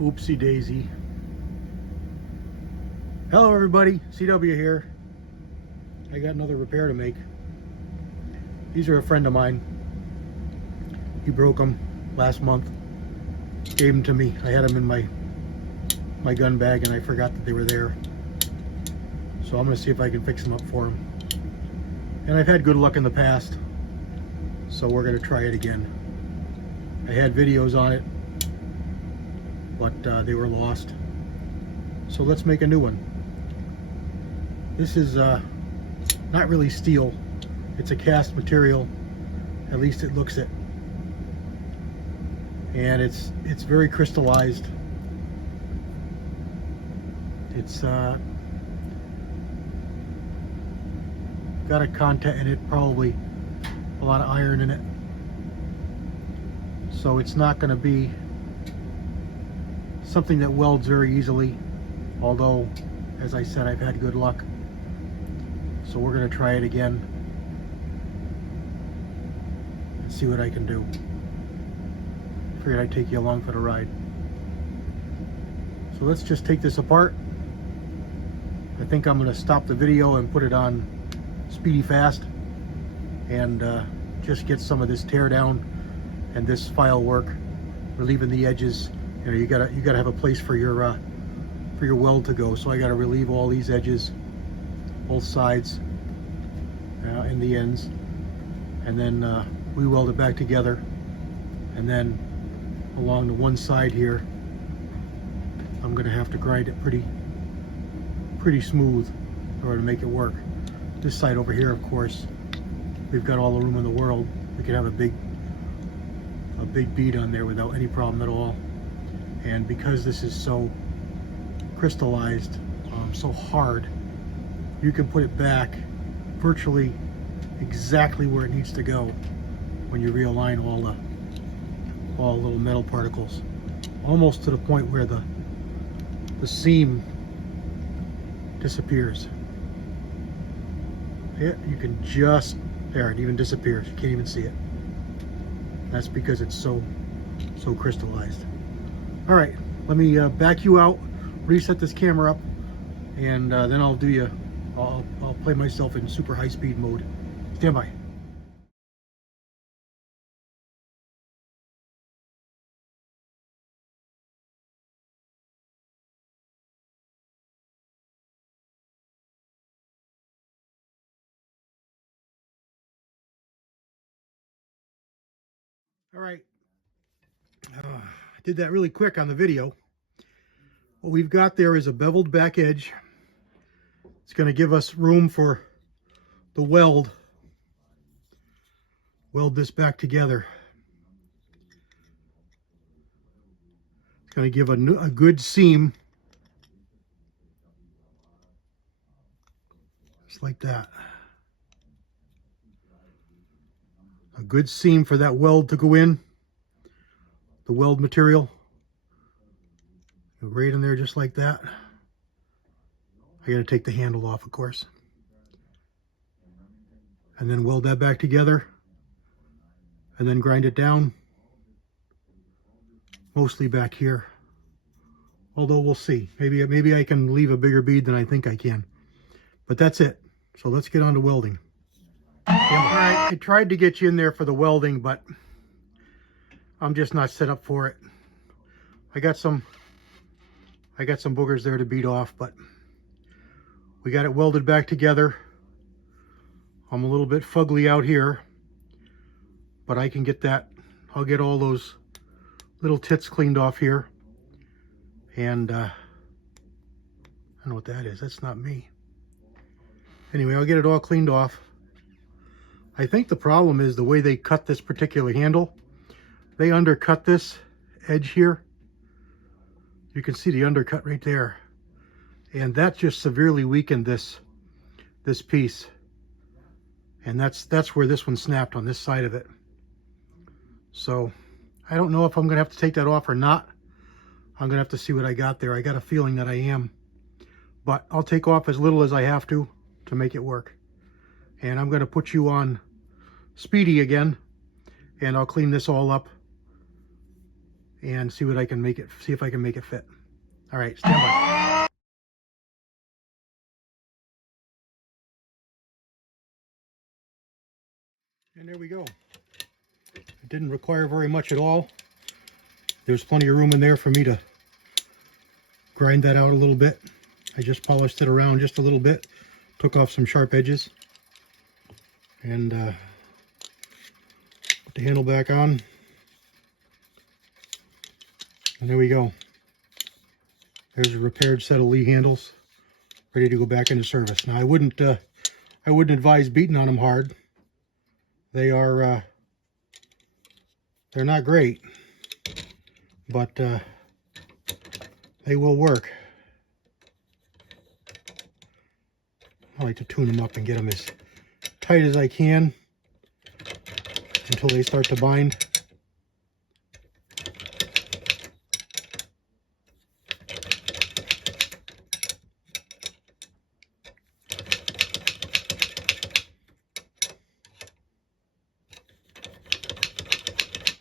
Oopsie daisy. Hello everybody, CW here. I got another repair to make. These are a friend of mine. He broke them last month. Gave them to me. I had them in my gun bag and I forgot that they were there. So I'm going to see if I can fix them up for him. And I've had good luck in the past. So we're going to try it again. I had videos on it, but they were lost. So let's make a new one. This is not really steel. It's a cast material. At least it looks it. And it's very crystallized. It's got a content in it, probably a lot of iron in it. So it's not going to be something that welds very easily, although, as I said, I've had good luck. So we're going to try it again and see what I can do. Figured I'd take you along for the ride. So let's just take this apart. I think I'm going to stop the video and put it on speedy fast and just get some of this tear down and this file work, relieving the edges. You know, you gotta have a place for your weld to go. So I got to relieve all these edges, both sides, and the ends, and then we weld it back together. And then along the one side here, I'm gonna have to grind it pretty smooth in order to make it work. This side over here, of course, we've got all the room in the world. We could have a big bead on there without any problem at all. And because this is so crystallized, so hard, you can put it back virtually exactly where it needs to go when you realign all the little metal particles, almost to the point where the seam disappears. Yeah, you can just, there, it even disappears. You can't even see it. That's because it's so crystallized. All right, let me back you out, reset this camera up, and then I'll play myself in super high speed mode. Stand by. All right, I did that really quick on the video. What we've got there is a beveled back edge. It's going to give us room for the weld this back together. It's going to give a good seam, just like that. A good seam for that weld to go in, the weld material. Go right in there just like that. I got to take the handle off, of course. And then weld that back together. And then grind it down. Mostly back here. Although we'll see. Maybe I can leave a bigger bead than I think I can. But that's it. So let's get on to welding. Alright, I tried to get you in there for the welding, but I'm just not set up for it. I got some boogers there to beat off, but we got it welded back together. I'm a little bit fugly out here, but I can get that. I'll get all those little tits cleaned off here. And I don't know what that is. That's not me. Anyway, I'll get it all cleaned off. I think the problem is the way they cut this particular handle. They undercut this edge here. You can see the undercut right there. And that just severely weakened this piece. And that's where this one snapped, on this side of it. So I don't know if I'm gonna have to take that off or not. I'm gonna have to see what I got there. I got a feeling that I am. But I'll take off as little as I have to make it work. And I'm gonna put you on speedy again, and I'll clean this all up and see what I can make it, see if I can make it fit. All right, stand by. And there we go. It didn't require very much at all. There's plenty of room in there for me to grind that out a little bit. I just polished it around just a little bit, took off some sharp edges, and put the handle back on. And there we go. There's a repaired set of Lee handles, ready to go back into service. Now I wouldn't advise beating on them hard. They are they're not great, but they will work. I like to tune them up and get them as tight as I can until they start to bind.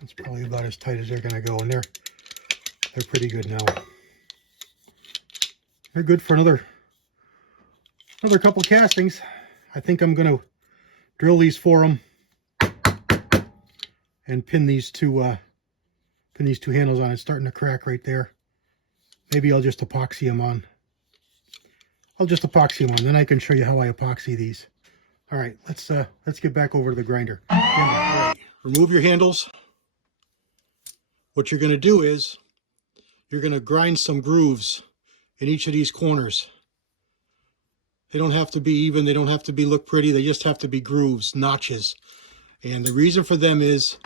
That's probably about as tight as they're going to go, and they're pretty good now. They're good for another couple castings. I think I'm going to drill these for them and pin these two handles on. It's starting to crack right there. Maybe I'll just epoxy them on. Then I can show you how I epoxy these. All right, let's get back over to the grinder. All right, remove your handles. What you're going to do is you're going to grind some grooves in each of these corners. They don't have to be even, they don't have to be look pretty, they just have to be grooves, notches. And the reason for them is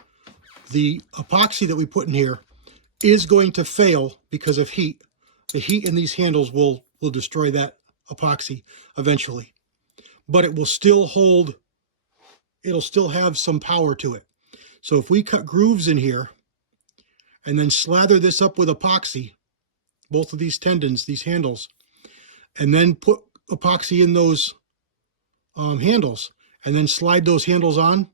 the epoxy that we put in here is going to fail because of heat. The heat in these handles will destroy that epoxy eventually. But it will still hold, it'll still have some power to it. So if we cut grooves in here and then slather this up with epoxy, both of these tendons, these handles, and then put epoxy in those handles, and then slide those handles on,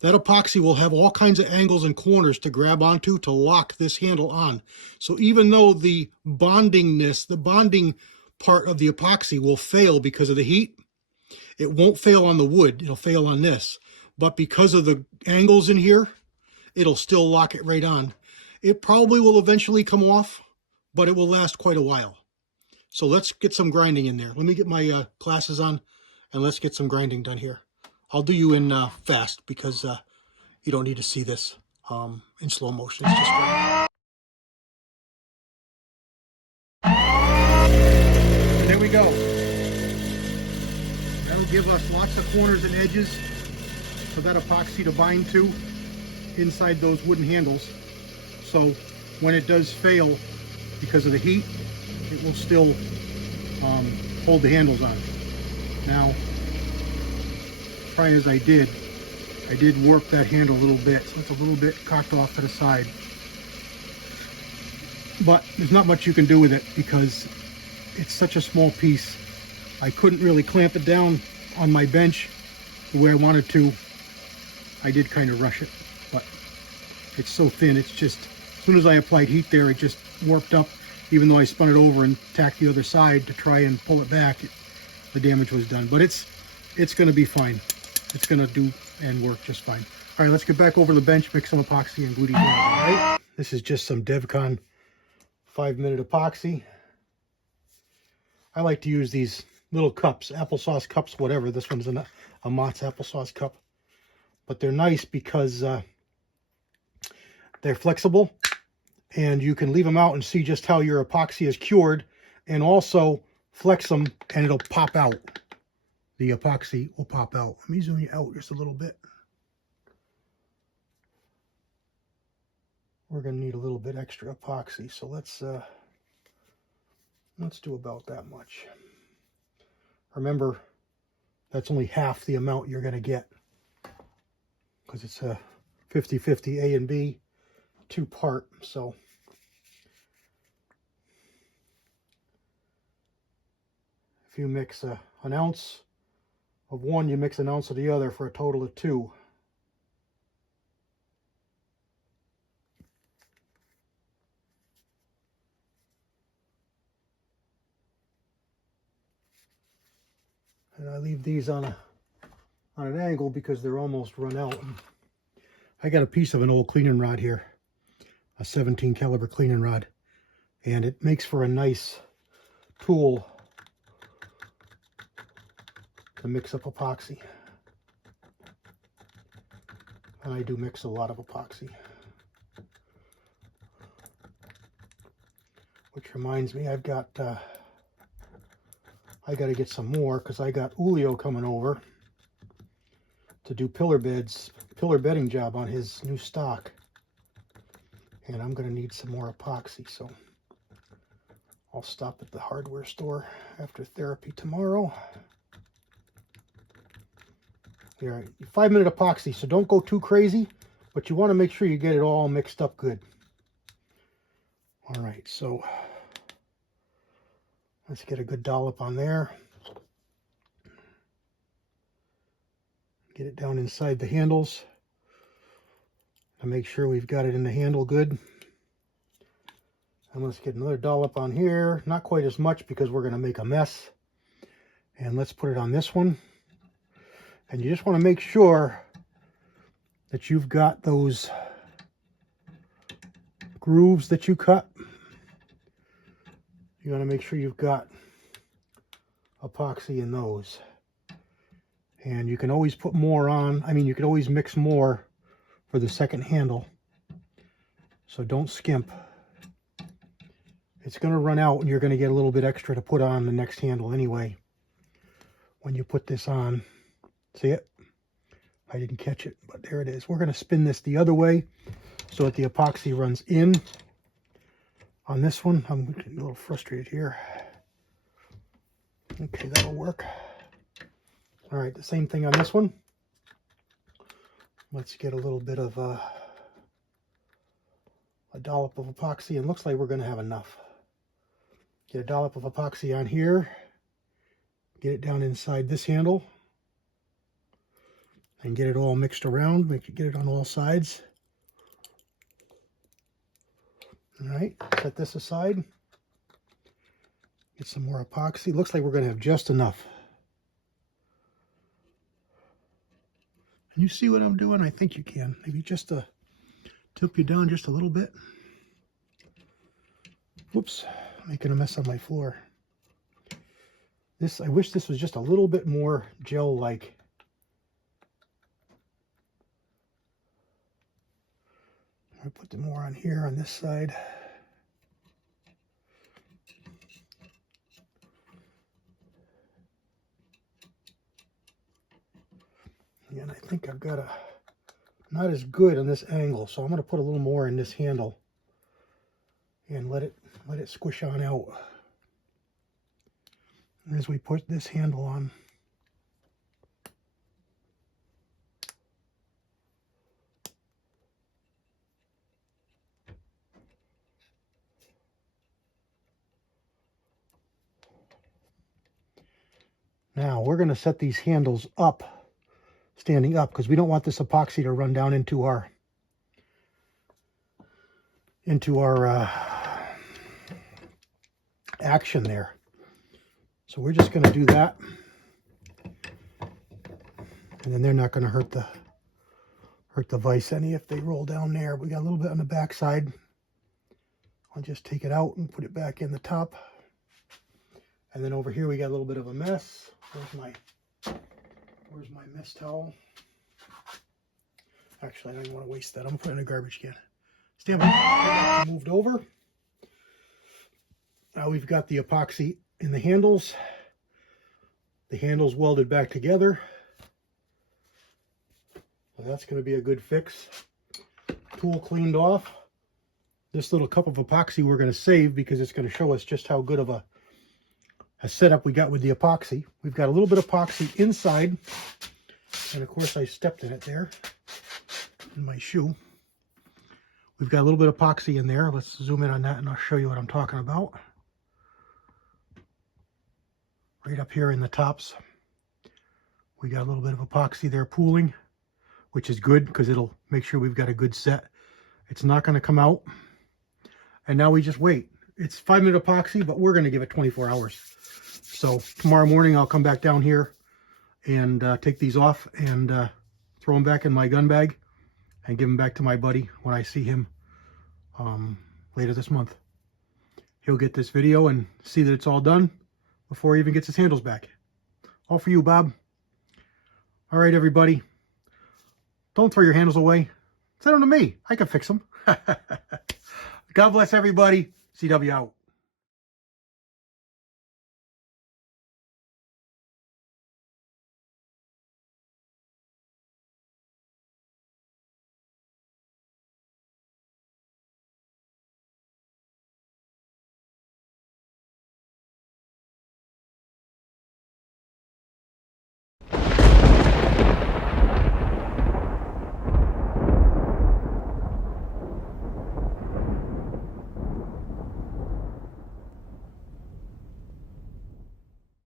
that epoxy will have all kinds of angles and corners to grab onto to lock this handle on. So even though the bondingness, the bonding part of the epoxy will fail because of the heat, it won't fail on the wood, it'll fail on this. But because of the angles in here, it'll still lock it right on. It probably will eventually come off, but it will last quite a while. So let's get some grinding in there. Let me get my glasses on and let's get some grinding done here. I'll do you in fast because you don't need to see this in slow motion. It's just grinding. And there we go. That'll give us lots of corners and edges for that epoxy to bind to inside those wooden handles. So when it does fail because of the heat, it will still hold the handles on. Now, try as I did warp that handle a little bit, so it's a little bit cocked off to the side. But there's not much you can do with it because it's such a small piece. I couldn't really clamp it down on my bench the way I wanted to. I did kind of rush it, but it's so thin, it's just, as soon as I applied heat there, it just warped up. Even though I spun it over and tacked the other side to try and pull it back, the damage was done. But it's going to be fine. It's going to do and work just fine. All right, let's get back over the bench, mix some epoxy and glue these in. All right, this is just some DevCon 5-minute epoxy. I like to use these little cups, applesauce cups, whatever. This one's a Mott's applesauce cup. But they're nice because they're flexible. And you can leave them out and see just how your epoxy is cured, and also flex them and it'll pop out. The epoxy will pop out. Let me zoom you out just a little bit. We're going to need a little bit extra epoxy, so let's do about that much. Remember, that's only half the amount you're going to get because it's a 50-50 A and B, 2-part, so if you mix an ounce of one, you mix an ounce of the other for a total of 2. And I leave these on an angle because they're almost run out. I got a piece of an old cleaning rod here, a 17 caliber cleaning rod, and it makes for a nice tool to mix up epoxy. And I do mix a lot of epoxy. Which reminds me, I got to get some more because I got Julio coming over to do pillar bedding job on his new stock. And I'm going to need some more epoxy, so I'll stop at the hardware store after therapy tomorrow. Here, 5-minute epoxy, so don't go too crazy, but you want to make sure you get it all mixed up good. All right, so let's get a good dollop on there. Get it down inside the handles and make sure we've got it in the handle good. And let's get another dollop on here. Not quite as much because we're going to make a mess. And let's put it on this one. And you just want to make sure that you've got those grooves that you cut. You want to make sure you've got epoxy in those. And you can always put more on. I mean, you can always mix more for the second handle. So don't skimp. It's going to run out and you're going to get a little bit extra to put on the next handle anyway. When you put this on. See it? I didn't catch it, but there it is. We're going to spin this the other way so that the epoxy runs in on this one. I'm getting a little frustrated here. Okay, that'll work. All right, the same thing on this one. Let's get a little bit of a dollop of epoxy, and looks like we're going to have enough. Get a dollop of epoxy on here. Get it down inside this handle. And get it all mixed around, get it on all sides. All right, set this aside. Get some more epoxy. Looks like we're going to have just enough. Can you see what I'm doing? I think you can. Maybe just to tip you down just a little bit. Whoops, making a mess on my floor. I wish this was just a little bit more gel-like. I put them more on here on this side. And I think I've got not as good on this angle, so I'm going to put a little more in this handle and let it squish on out. And as we put this handle on, now we're going to set these handles up, standing up, because we don't want this epoxy to run down into our action there. So we're just going to do that, and then they're not going to hurt the vise any if they roll down there. We got a little bit on the back side. I'll just take it out and put it back in the top. And then over here we got a little bit of a mess. Where's my mess towel? Actually, I don't even want to waste that. I'm gonna put it in a garbage can. Stand by. Get that moved over. Now we've got the epoxy in the handles. The handles welded back together. So that's going to be a good fix. Tool cleaned off. This little cup of epoxy we're going to save because it's going to show us just how good of a setup we got with the epoxy. We've got a little bit of epoxy inside, and of course I stepped in it there in my shoe. We've got a little bit of epoxy in there. Let's zoom in on that and I'll show you what I'm talking about. Right up here in the tops, we got a little bit of epoxy there pooling, which is good because it'll make sure we've got a good set. It's not going to come out. And now we just wait. It's 5-minute epoxy, but we're going to give it 24 hours. So tomorrow morning I'll come back down here and take these off and throw them back in my gun bag and give them back to my buddy when I see him later this month. He'll get this video and see that it's all done before he even gets his handles back. All for you, Bob. All right, everybody. Don't throw your handles away. Send them to me. I can fix them. God bless everybody. CW out.